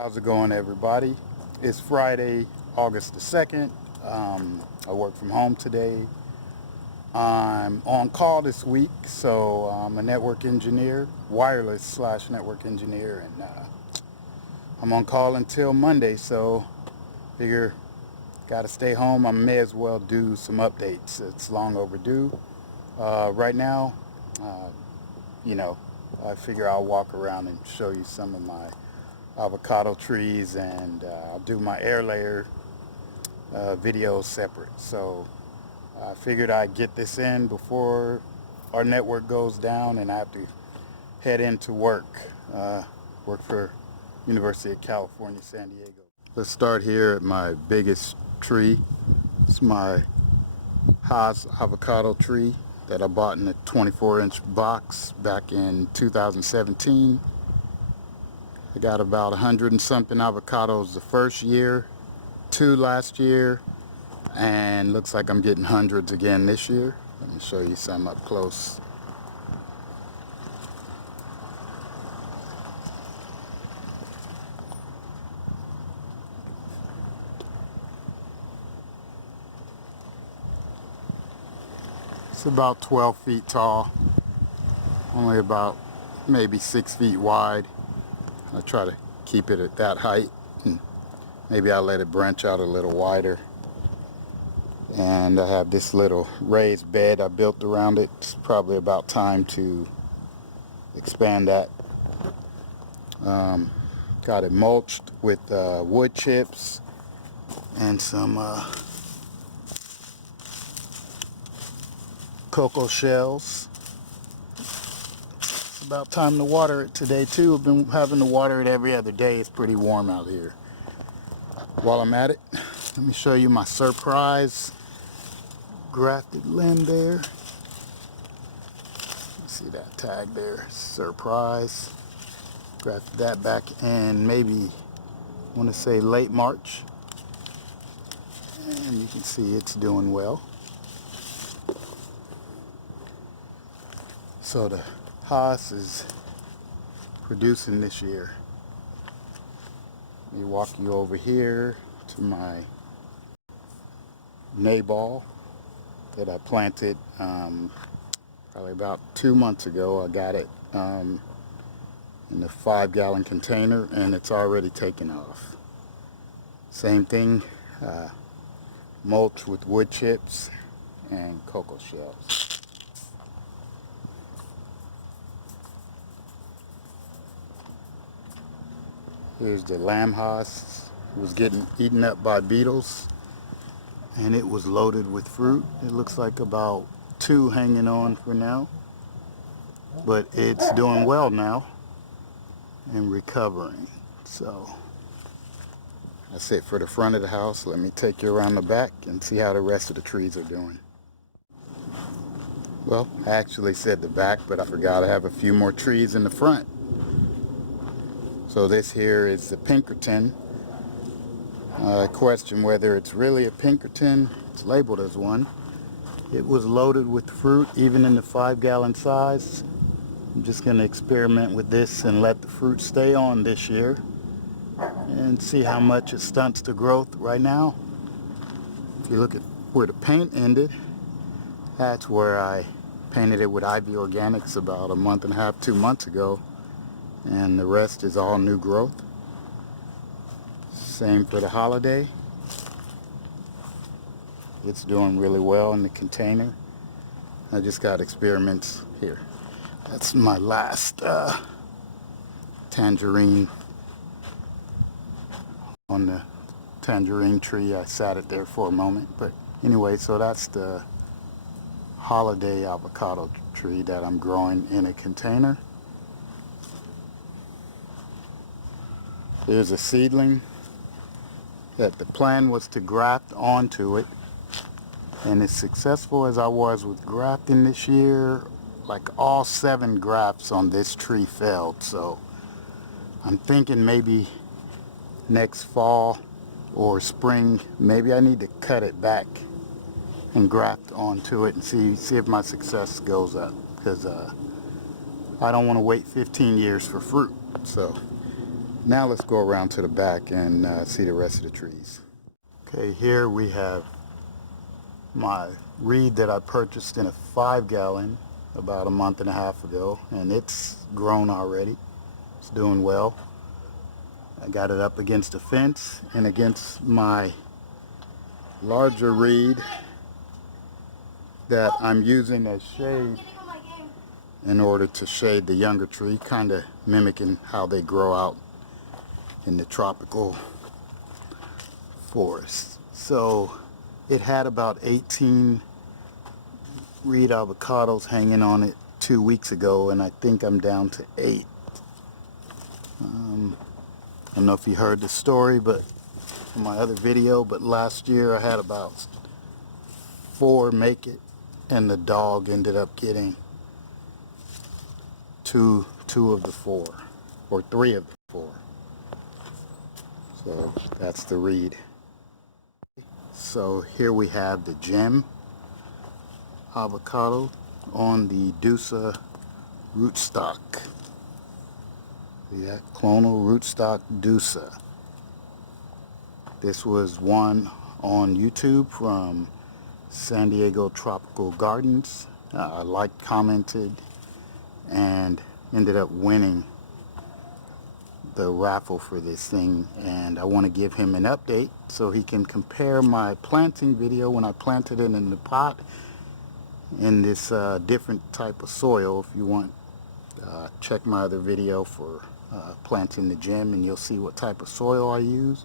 How's it going, everybody? It's Friday, August the 2nd. I work from home today. I'm on call this week, so I'm a network engineer, wireless/network engineer, and I'm on call until Monday, so figure gotta stay home. I may as well do some updates. It's long overdue. Right now, uh, I figure I'll walk around and show you some of my avocado trees, and I'll do my air layer videos separate. So I figured I'd get this in before our network goes down and I have to head into work. Work for University of California, San Diego. Let's start here at my biggest tree. It's my Hawaiian Avocado tree that I bought in a 24-inch box back in 2017. I got about 100 and something avocados the first year, 2 last year, and looks like I'm getting hundreds again this year. Let me show you some up close. It's about 12 feet tall, only about maybe 6 feet wide. I try to keep it at that height, and maybe I'll let it branch out a little wider. And I have this little raised bed I built around it. It's probably about time to expand that. Got it mulched with wood chips and some cocoa shells. It's about time to water it today too. I've been having to water it every other day. It's pretty warm out here. While I'm at it, let me show you my surprise grafted limb there. You see that tag there, surprise. Grafted that back in maybe, I want to say late March. And you can see it's doing well. So the Haas is producing this year. Let me walk you over here to my nayball that I planted probably about 2 months ago. I got it in a 5-gallon container, and it's already taken off. Same thing, mulch with wood chips and cocoa shells. Here's the lamb Haas. It was getting eaten up by beetles, and it was loaded with fruit. It looks like about 2 hanging on for now, but it's doing well now and recovering. So that's it for the front of the house. Let me take you around the back and see how the rest of the trees are doing. Well, I actually said the back, but I forgot I have a few more trees in the front. So this here is the Pinkerton. I question whether it's really a Pinkerton. It's labeled as one. It was loaded with fruit, even in the 5-gallon size. I'm just going to experiment with this and let the fruit stay on this year and see how much it stunts the growth. Right now, if you look at where the paint ended, that's where I painted it with Ivy Organics about a month and a half, 2 months ago. And the rest is all new growth. Same for the holiday. It's doing really well in the container. I just got experiments here. That's my last tangerine on the tangerine tree. I sat it there for a moment. But anyway, so that's the holiday avocado tree that I'm growing in a container. There's a seedling that the plan was to graft onto it, and as successful as I was with grafting this year, like all 7 grafts on this tree failed. So I'm thinking maybe next fall or spring, maybe I need to cut it back and graft onto it and see if my success goes up, because I don't want to wait 15 years for fruit. So Now let's go around to the back and see the rest of the trees. Okay, here we have my reed that I purchased in a 5-gallon about a month and a half ago, and it's grown already. It's doing well. I got it up against a fence and against my larger reed that I'm using as shade in order to shade the younger tree, kind of mimicking how they grow out in the tropical forest. So it had about 18 reed avocados hanging on it 2 weeks ago, and I think I'm down to 8. I don't know if you heard the story, but in my other video, but last year I had about 4 make it, and the dog ended up getting two of the 4, or 3 of the 4. So that's the reed. So here we have the gem avocado on the Dusa rootstock. See that? Clonal rootstock Dusa. This was one on YouTube from San Diego Tropical Gardens. I liked, commented, and ended up winning the raffle for this thing, and I want to give him an update so he can compare my planting video when I planted it in the pot in this different type of soil. If you want, check my other video for planting the gem, and you'll see what type of soil I use.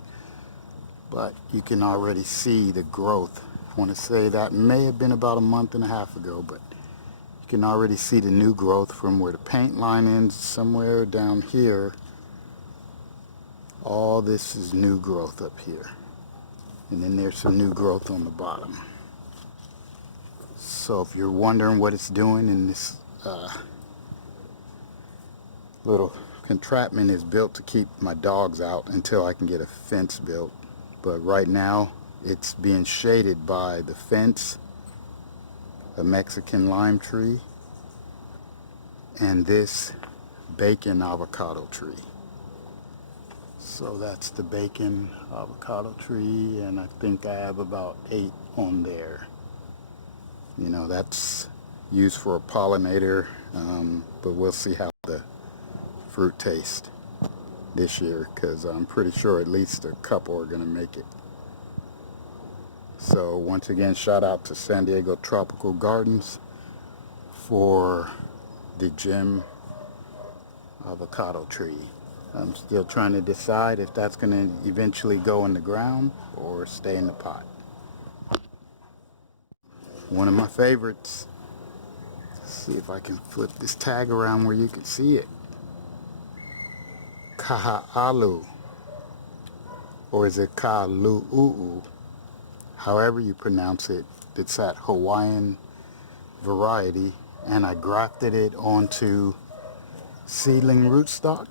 But you can already see the growth. I want to say that may have been about a month and a half ago, but you can already see the new growth from where the paint line ends somewhere down here. All this is new growth up here, and then there's some new growth on the bottom. So if you're wondering what it's doing, in this little contraption is built to keep my dogs out until I can get a fence built. But right now it's being shaded by the fence, a Mexican lime tree, and this bacon avocado tree. So that's the bacon avocado tree, and I think I have about 8 on there. You know, that's used for a pollinator, but we'll see how the fruit tastes this year, because I'm pretty sure at least a couple are going to make it. So once again, shout out to San Diego Tropical Gardens for the gem avocado tree. I'm still trying to decide if that's going to eventually go in the ground or stay in the pot. One of my favorites. Let's see if I can flip this tag around where you can see it. Kaha'alu, or is it Kalu'u'u? However you pronounce it. It's that Hawaiian variety, and I grafted it onto seedling rootstock.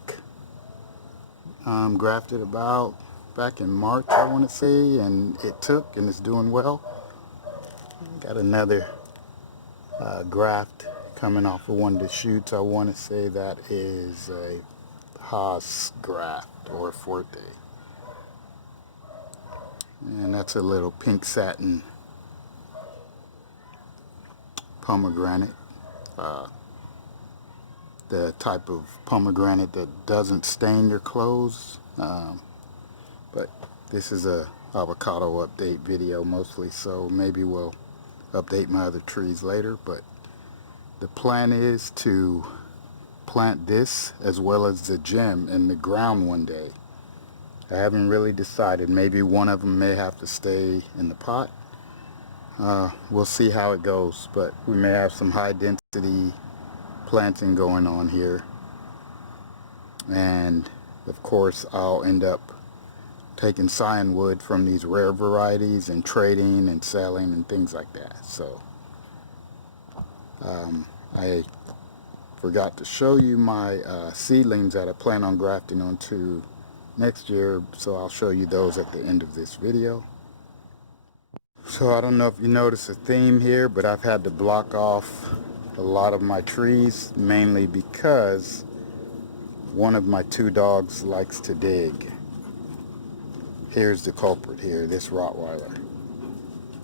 Grafted about back in March, I want to say, and it took, and it's doing well. Got another graft coming off of one of the shoots. I want to say that is a Haas graft or Forte, and that's a little pink satin pomegranate, the type of pomegranate that doesn't stain your clothes. But this is a avocado update video mostly, so maybe we'll update my other trees later. But the plan is to plant this as well as the gem in the ground one day. I haven't really decided. Maybe one of them may have to stay in the pot. We'll see how it goes, but we may have some high density planting going on here, and of course I'll end up taking cyan wood from these rare varieties and trading and selling and things like that. So I forgot to show you my seedlings that I plan on grafting onto next year, so I'll show you those at the end of this video. So I don't know if you notice a theme here, but I've had to block off a lot of my trees, mainly because One of my two dogs likes to dig. Here's the culprit here, this Rottweiler.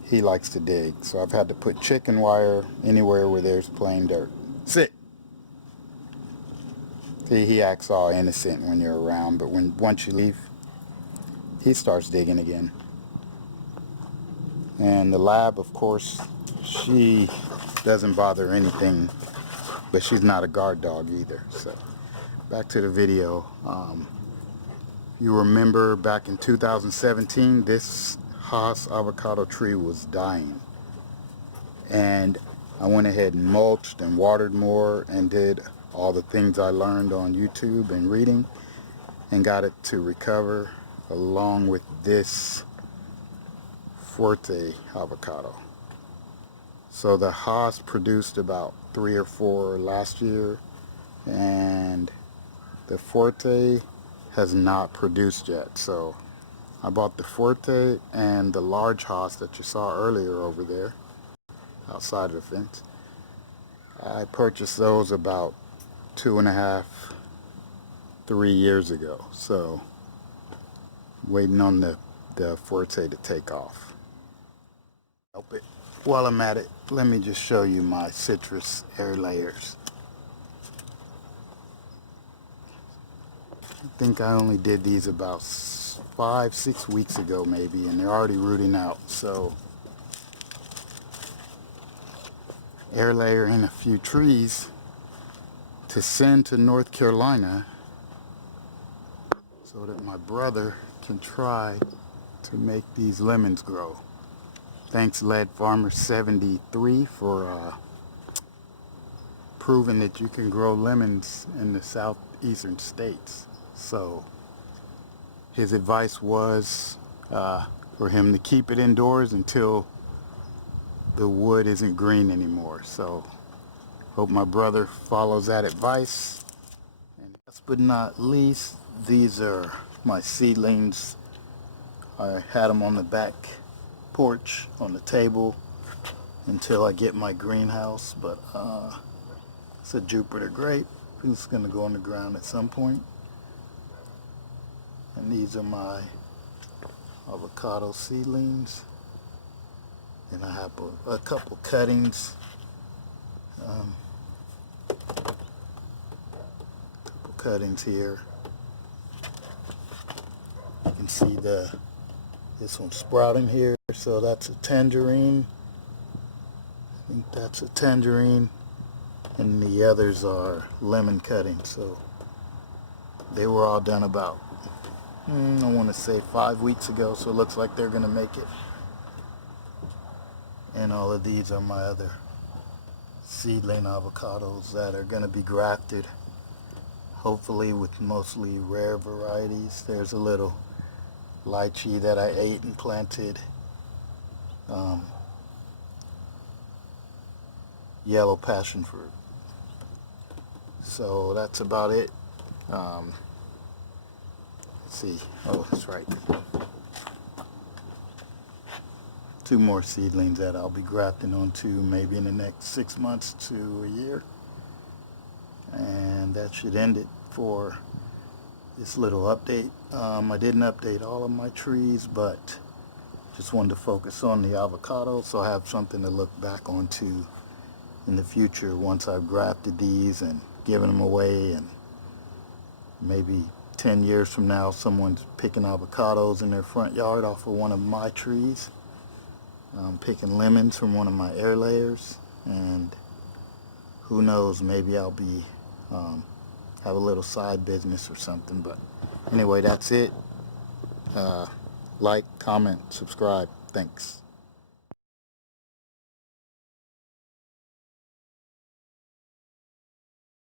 He likes to dig, so I've had to put chicken wire anywhere where there's plain dirt. Sit! See, he acts all innocent when you're around, but once you leave, he starts digging again. And the lab, of course, she doesn't bother anything, but she's not a guard dog either. So back to the video. You remember back in 2017, this Haas avocado tree was dying, and I went ahead and mulched and watered more and did all the things I learned on YouTube and reading, and got it to recover, along with this Forte avocado. So the Haas produced about 3 or 4 last year, and the Forte has not produced yet. So I bought the Forte and the large Haas that you saw earlier over there outside of the fence. I purchased those about 2.5, 3 years ago. So waiting on the Forte to take off. Help it. While I'm at it, let me just show you my citrus air layers. I think I only did these about 5-6 weeks ago maybe, and they're already rooting out. So air layer in a few trees to send to North Carolina so that my brother can try to make these lemons grow. Thanks Lead Farmer 73 for proving that you can grow lemons in the southeastern states. So his advice was for him to keep it indoors until the wood isn't green anymore. So hope my brother follows that advice. And last but not least, these are my seedlings. I had them on the back porch on the table until I get my greenhouse, but it's a Jupiter grape. It's going to go on the ground at some point. And these are my avocado seedlings. And I have a couple cuttings. Couple cuttings here. You can see this one sprouting here. So that's a tangerine. I think that's a tangerine. And the others are lemon cuttings. So they were all done about, I want to say 5 weeks ago. So it looks like they're going to make it. And all of these are my other seedling avocados that are going to be grafted, hopefully with mostly rare varieties. There's a little lychee that I ate and planted, yellow passion fruit. So that's about it. Let's see. Oh, that's right. 2 more seedlings that I'll be grafting onto maybe in the next 6 months to a year. And that should end it for this little update. I didn't update all of my trees, but just wanted to focus on the avocado so I have something to look back onto in the future once I've grafted these and given them away, and maybe 10 years from now someone's picking avocados in their front yard off of one of my trees. Picking lemons from one of my air layers, and who knows, maybe I'll be have a little side business or something. But anyway, that's it. Like, comment, subscribe. Thanks.